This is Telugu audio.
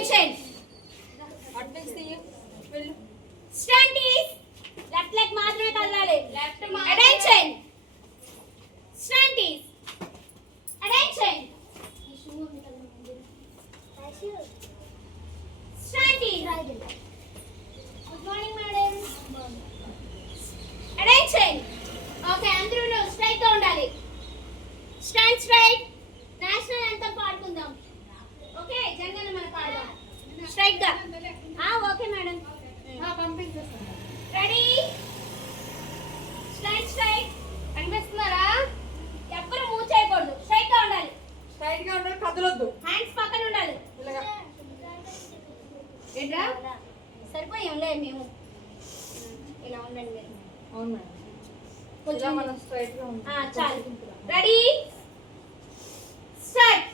Attention. Stand ease left leg మాత్రమే కదలాలి. Attention. Stand ease. Attention. Stand ease. Good morning madam. Attention. Okay, అందరూ స్ట్రైట్ గా ఉండాలి. Stand straight. నేషనల్ యాంథమ్ పాడుకుందాం. ఓకే, జనగణమన పాడదాం స్ట్రైట్ గా. ఓకే మేడం, పంపించేస్తాను. రెడీ? Stand straight. కనిపిస్తున్నారా? ఎవ్వరు మూవ్ చేయకూడదు. స్ట్రైట్ గా ఉండాలి. స్ట్రైట్ గా ఉండాలి, కదలొద్దు. హ్యాండ్స్ పక్కన ఉండాలి. ఏంట్రా సరిపోయాంలే మేము. ఇలా ఉండండి మీరు. అవును మేడం, కొంచెం మనం స్ట్రైట్ గా ఉంటాం. చాలు. రెడీ? స్టార్ట్.